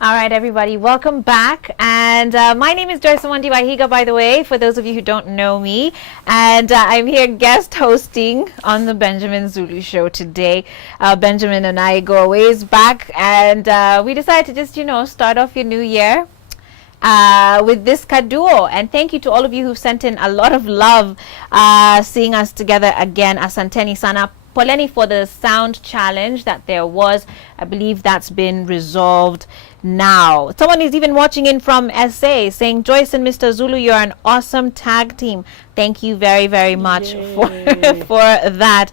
All right, everybody, welcome back. And my name is Joyce Mwandi Wahiga, by the way, for those of you who don't know me. And I'm here guest hosting on the Benjamin Zulu Show today. Benjamin and I go a ways back, and we decided to just, start off your new year with this Kaduo. And thank you to all of you who've sent in a lot of love seeing us together again. Asanteni sana. Poleni for the sound challenge that there was. I believe that's been resolved now. Someone is even watching in from SA saying, Joyce and Mr. Zulu, you're an awesome tag team. Thank you very, very much for that.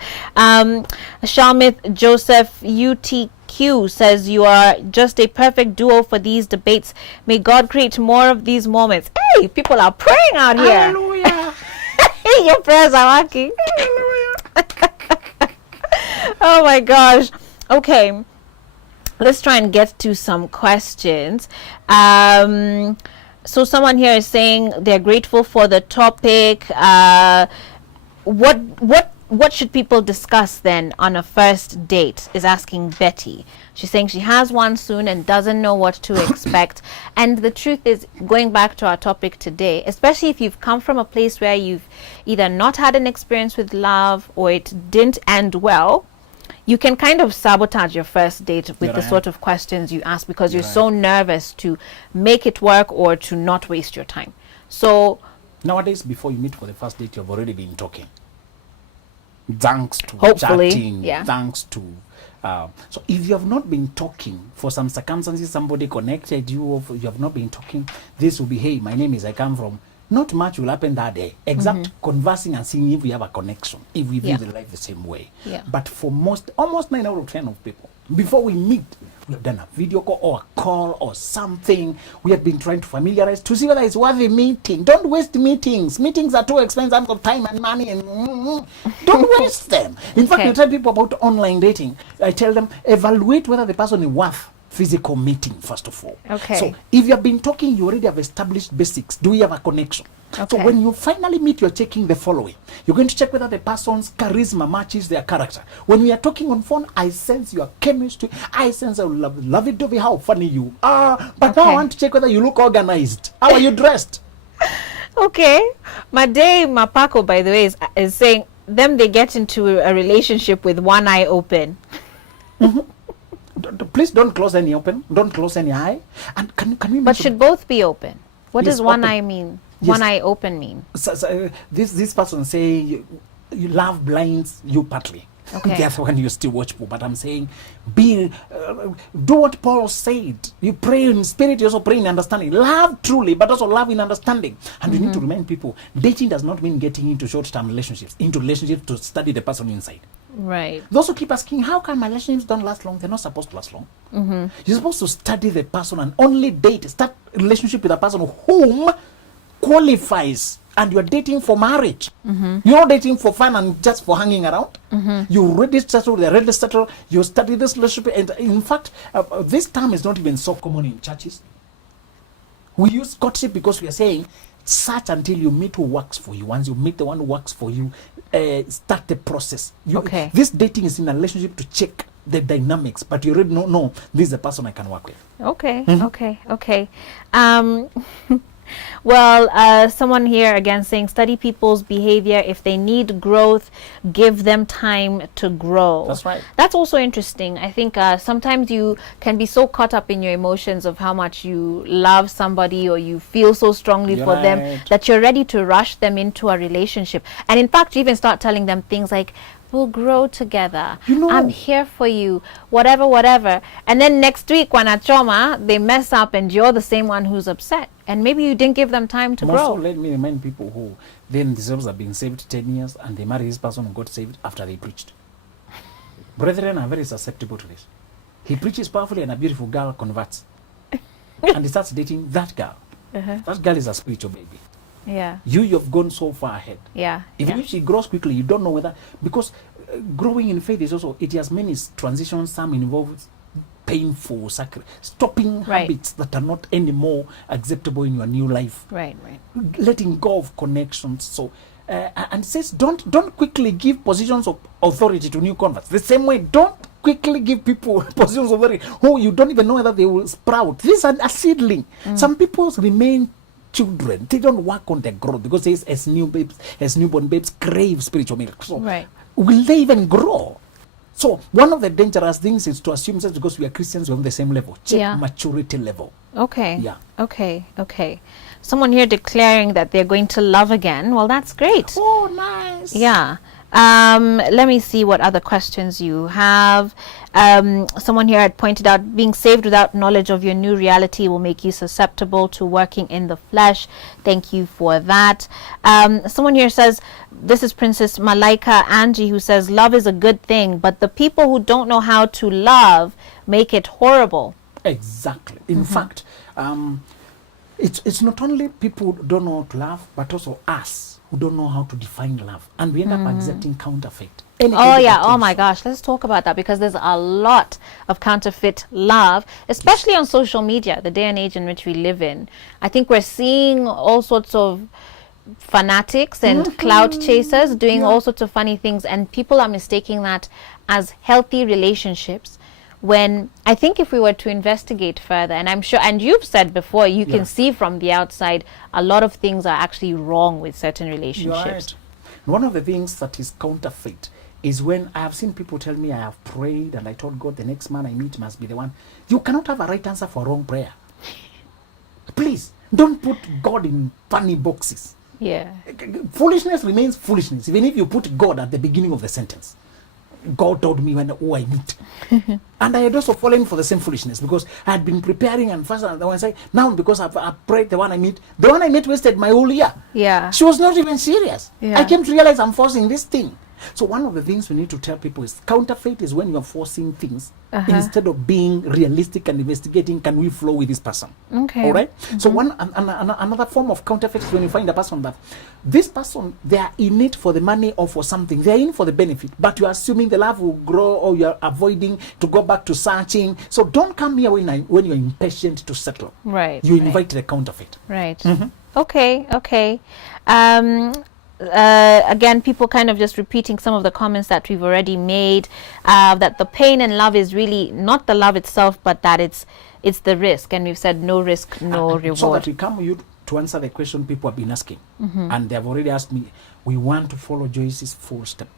Shalmith Joseph UTQ says, you are just a perfect duo for these debates. May God create more of these moments. Hey, people are praying out here. Hallelujah. Your prayers are working. Hallelujah. Oh my gosh. Okay, let's try and get to some questions. So someone here is saying they're grateful for the topic. What should people discuss then on a first date, is asking Betty. She's saying she has one soon and doesn't know what to expect. And the truth is, going back to our topic today, especially if you've come from a place where you've either not had an experience with love or it didn't end well, you can kind of sabotage your first date with the sort of questions you ask because you're so nervous to make it work or to not waste your time. So nowadays, before you meet for the first date, you've already been talking. Thanks to hopefully, chatting, yeah. Thanks to so if you have not been talking, for some circumstances somebody connected you, or you have not been talking, this will be, hey, my name is, I come from, not much will happen that day except conversing and seeing if we have a connection, if we view the life the same way. But for almost 9 out of 10 of people, before we meet, we have done a video call or a call or something. We have been trying to familiarize to see whether it's worth a meeting. Don't waste meetings. Meetings are too expensive of time and money, and don't waste them. In fact, I tell people about online dating. I tell them, evaluate whether the person is worth physical meeting first of all. So if you have been talking, you already have established basics. Do we have a connection? So when you finally meet, you're checking the following. You're going to check whether the person's charisma matches their character. When we are talking on phone, I sense your chemistry. I sense I love it to be how funny you are. But now I want to check whether you look organized. How are you dressed? Made Mapako, by the way, is saying they get into a relationship with one eye open. Please don't close any open. Don't close any eye. And can we? But should both be open? What does one eye mean? One eye open mean? So, this person say you love blinds you partly. That's when you still watchful. But I'm saying, do what Paul said. You pray in spirit, you also pray in understanding. Love truly, but also love in understanding. And you need to remind people, dating does not mean getting into short-term relationships. Into relationships to study the person inside. Right. Those who keep asking, how come my relationships don't last long? They're not supposed to last long. You're supposed to study the person and only start a relationship with a person whom qualifies, and you're dating for marriage. You're not dating for fun and just for hanging around. You already settled, you study this relationship. And in fact, this term is not even so common in churches. We use courtship because we are saying, search until you meet who works for you. Once you meet the one who works for you, start the process. This dating is in a relationship to check the dynamics, but you already know this is the person I can work with. Okay. Well, someone here again saying, study people's behavior. If they need growth, give them time to grow. That's right. That's also interesting. I think sometimes you can be so caught up in your emotions of how much you love somebody or you feel so strongly for them that you're ready to rush them into a relationship. And in fact, you even start telling them things like, we'll grow together. I'm here for you, whatever. And then next week, when at Choma, they mess up and you're the same one who's upset. And maybe you didn't give them time to grow. Also, let me remind people who then themselves have been saved 10 years and they marry this person who got saved after they preached. Brethren are very susceptible to this. He preaches powerfully and a beautiful girl converts. And he starts dating that girl. That girl is a spiritual baby. You've gone so far ahead. If she grows quickly, you don't know whether, because growing in faith is also, it has many transitions. Some involve painful stopping habits that are not anymore acceptable in your new life. Letting go of connections. So and says don't quickly give positions of authority to new converts. The same way, don't quickly give people positions of authority who you don't even know whether they will sprout. This is a seedling. Some people remain children. They don't work on their growth because as newborn babes crave spiritual milk. So Right. will they even grow? So one of the dangerous things is to assume that because we are Christians, we're on the same level. Check Yeah. maturity level. Okay. Yeah. Okay. Someone here declaring that they're going to love again. Well, that's great. Oh, nice. Yeah. Let me see what other questions you have. Someone here had pointed out being saved without knowledge of your new reality will make you susceptible to working in the flesh. Thank you for that. Someone here says, this is Princess Malaika Angie, who says love is a good thing, but the people who don't know how to love make it horrible. Exactly. In fact, it's not only people who don't know how to love, but also us who don't know how to define love, and we end up accepting counterfeit. Oh yeah, oh my gosh, let's talk about that, because there's a lot of counterfeit love, especially on social media, the day and age in which we live in. I think we're seeing all sorts of fanatics and clout chasers doing all sorts of funny things, and people are mistaking that as healthy relationships, when I think if we were to investigate further, and I'm sure, and you've said before, you can see from the outside a lot of things are actually wrong with certain relationships. Right. One of the things that is counterfeit is when I have seen people tell me I have prayed and I told God the next man I meet must be the one. You cannot have a right answer for a wrong prayer. Please, don't put God in funny boxes. Yeah. Foolishness remains foolishness, even if you put God at the beginning of the sentence. God told me who I meet. And I had also fallen for the same foolishness because I had been preparing and fasting. And I say, now because I've prayed the one I met wasted my whole year. Yeah. She was not even serious. Yeah. I came to realize I'm forcing this thing. So one of the things we need to tell people is counterfeit is when you're forcing things instead of being realistic and investigating, can we flow with this person? Okay. All right. So another form of counterfeit is when you find a person that this person, they are in it for the money or for something. They are in for the benefit, but you are assuming the love will grow, or you are avoiding to go back to searching. So don't come here when you're impatient to settle. Right. You invite the counterfeit. Right. Okay. Again, people kind of just repeating some of the comments that we've already made, that the pain and love is really not the love itself, but that it's the risk, and we've said no risk, no reward. So that we come you to answer the question people have been asking, and they have already asked me, we want to follow Joyce's footsteps.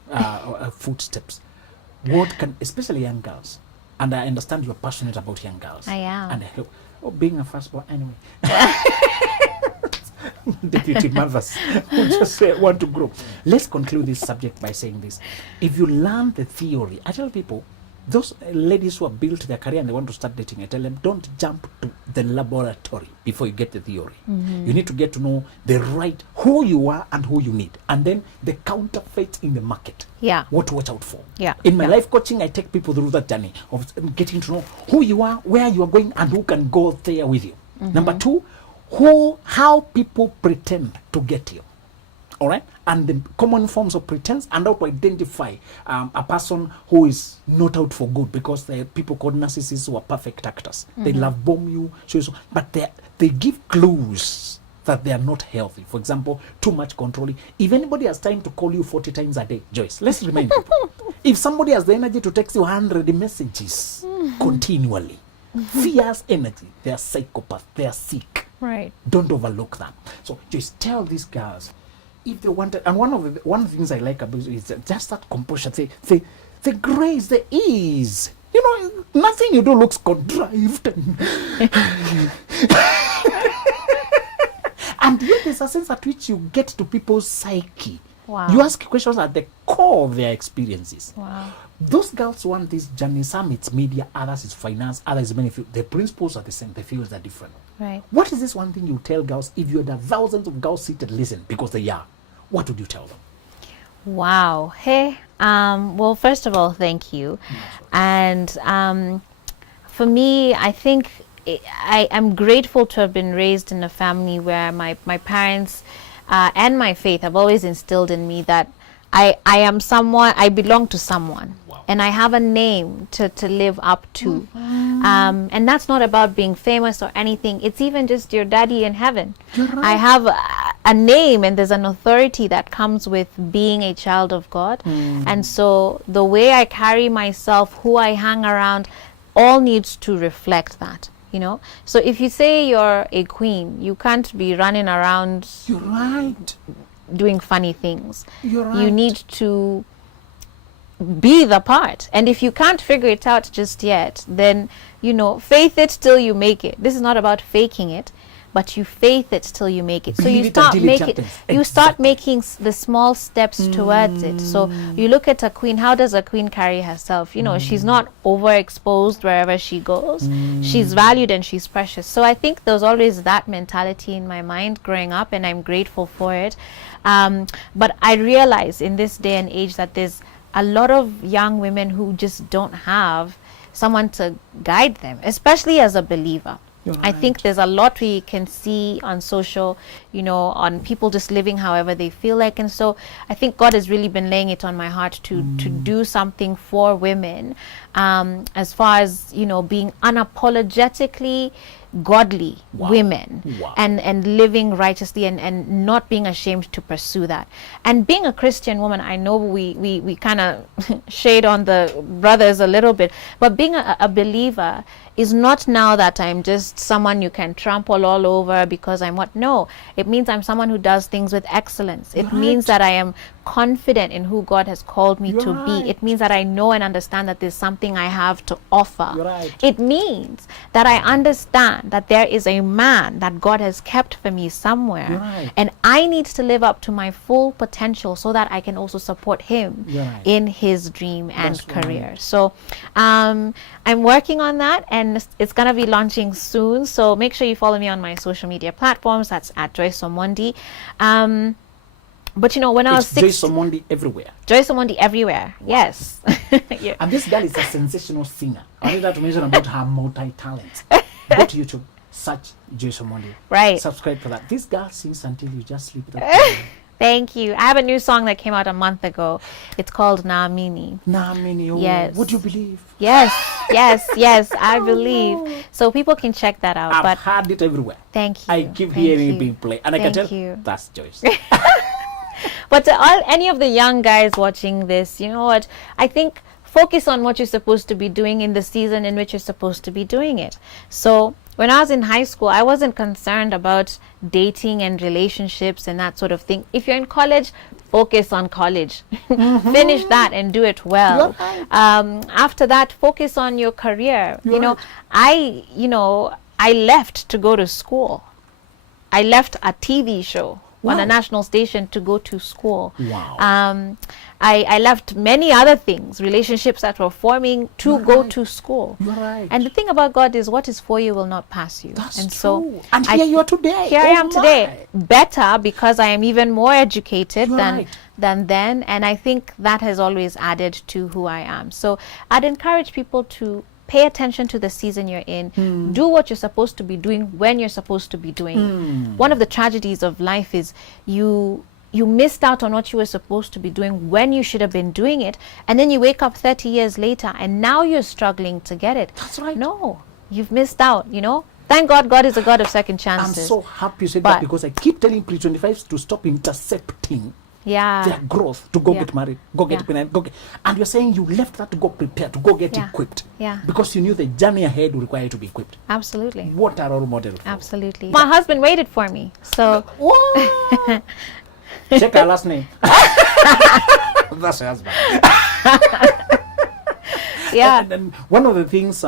What can, especially young girls, and I understand you're passionate about young girls. I am. And I hope, being a firstborn anyway. Deputy mothers who just want to grow. Let's conclude this subject by saying this. If you learn the theory, I tell people, those ladies who have built their career and they want to start dating, I tell them, don't jump to the laboratory before you get the theory. You need to get to know who you are and who you need, and then the counterfeit in the market. Yeah. What to watch out for. Yeah. In my life coaching, I take people through that journey of getting to know who you are, where you are going, and who can go there with you. Number two, how people pretend to get you. All right, and the common forms of pretense, and how to identify a person who is not out for good, because there are people called narcissists who are perfect actors. They love bomb you, but they give clues that they are not healthy. For example, too much controlling. If anybody has time to call you 40 times a day, Joyce, let's remind people. If somebody has the energy to text you 100 messages continually, fierce energy, they are psychopaths, they are sick. Right. Don't overlook them. So just tell these girls if they want it. And one of the things I like about it is just that composure. The grace, the ease. You know, nothing you do looks contrived. And yet there's a sense at which you get to people's psyche. Wow. You ask questions at the core of their experiences. Wow. Those girls want this journey. Some it's media, others it's finance, others benefit. The principles are the same, the fields are different. Right. What is this one thing you tell girls if you had thousands of girls seated listen, because they are? What would you tell them? Wow. Hey. Well, first of all, thank you. And for me, I think I'm grateful to have been raised in a family where my parents and my faith have always instilled in me that I am someone, I belong to someone. Wow. And I have a name to live up to. And that's not about being famous or anything. It's even just your daddy in heaven. You're right. I have a name and there's an authority that comes with being a child of God. And so the way I carry myself, who I hang around, all needs to reflect that, you know. So if you say you're a queen, you can't be running around You're right. doing funny things. You're right. You need to be the part. And if you can't figure it out just yet, then, you know, faith it till you make it. This is not about faking it, but you faith it till you make it. So Believe you it start until it making, happens. you start Exactly. making the small steps towards it. So you look at a queen. How does a queen carry herself? You know, she's not overexposed wherever she goes. She's valued and she's precious. So I think there's always that mentality in my mind growing up, and I'm grateful for it. But I realize in this day and age that there's a lot of young women who just don't have someone to guide them, especially as a believer. You're I right. think there's a lot we can see on social, you know, on people just living however they feel like. And so I think God has really been laying it on my heart to do something for women, as far as, you know, being unapologetically godly Wow. women Wow. and living righteously and not being ashamed to pursue that. And being a Christian woman, I know we kind of shade on the brothers a little bit, but being a believer is not now that I'm just someone you can trample all over because I'm what. No, it means I'm someone who does things with excellence. It means that I am confident in who God has called me to You're be. right. It means that I know and understand that there's something I have to offer. You're right. It means that I understand that there is a man that God has kept for me somewhere, You're right. and I need to live up to my full potential so that I can also support him You're right. in his dream and That's career. right. So I'm working on that, and it's going to be launching soon. So make sure you follow me on my social media platforms. That's at Joyce Omondi. But you know, when I was It's Joyce 16, Omondi everywhere. Joyce Omondi everywhere. Yes. Yeah. And this girl is a sensational singer. I wanted her to mention about her multi-talents. Go to YouTube, search Joyce Omondi. Right. Subscribe for that. This girl sings until you just sleep it up. Thank you. I have a new song that came out a month ago. It's called Naamini. Nah, many. Oh, Yes. would you believe? Yes, yes, I believe. So people can check that out. I've But heard it everywhere. thank you. I keep Thank hearing you. it being played. And I can Thank tell you. that's Joyce. But to any of the young guys watching this, you know what? I think focus on what you're supposed to be doing in the season in which you're supposed to be doing it. So when I was in high school, I wasn't concerned about dating and relationships and that sort of thing. If you're in college, focus on college. Finish that and do it well. You're right. After that, focus on your career. You're you know, right. I left to go to school. I left a TV show on Wow. a national station to go to school. Wow. I left many other things, relationships that were forming, to You're go right. to school. You're right. And the thing about God is, what is for you will not pass you. That's and true. so And I here you are today. Here I Oh am today, better because I am even more educated You're than right. than then, and I think that has always added to who I am. So I'd encourage people to pay attention to the season you're in. Do what you're supposed to be doing when you're supposed to be doing it. One of the tragedies of life is you missed out on what you were supposed to be doing when you should have been doing it, and then you wake up 30 years later and now you're struggling to get it. That's right. No, you've missed out, you know. Thank God, God is a God of second I'm chances. so happy you said But- that because I keep telling pre-25s to stop intercepting Yeah. their growth to go Yeah. get married, go get Yeah. pregnant, go get. And you're saying you left that to go prepare, to go get Yeah. equipped. Yeah. Because you knew the journey ahead would require you to be equipped. Absolutely. What a role model. for- Absolutely. My husband waited for me. So What? Check her last name. That's her husband. yeah. And then one of the things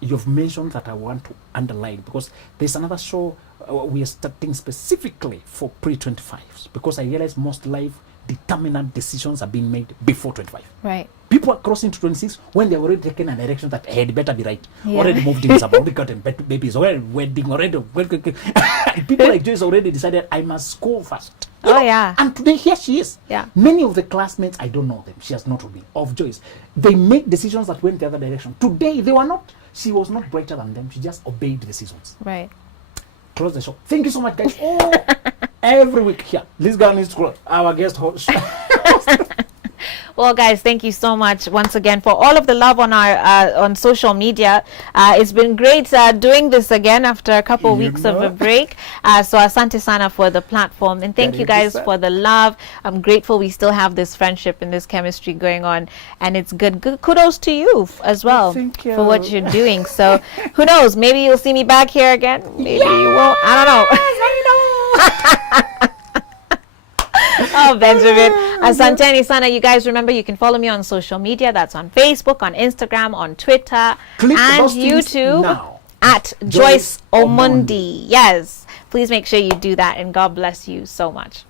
you've mentioned that I want to underline, because there's another show we are starting specifically for pre-25s, because I realize most life determinant decisions are being made before 25. Right. People are crossing to 26 when they've already taken a direction that had better be right. Yeah. Already moved in, already gotten babies, already wedding, already. People like Joyce already decided I must school first. You Oh, know? yeah. And today here she is. Yeah. Many of the classmates, I don't know them. She has not with me. Of Joyce, they make decisions that went the other direction. Today they were not. She was not brighter than them. She just obeyed the seasons. Right. Close the show. Thank you so much, guys. Oh, every week here, this girl needs to close. Our guest host. Well, guys, thank you so much once again for all of the love on our on social media. It's been great doing this again after a couple of weeks of a break. So asante sana for the platform, and thank you guys for the love. I'm grateful we still have this friendship and this chemistry going on, and it's good. Kudos to you as well for what you're doing. So who knows? Maybe you'll see me back here again. Maybe you won't. I don't know. Oh, Benjamin. Asanteni sana. You guys remember you can follow me on social media. That's on Facebook, on Instagram, on Twitter, and YouTube at Joyce Omondi. Yes. Please make sure you do that, and God bless you so much.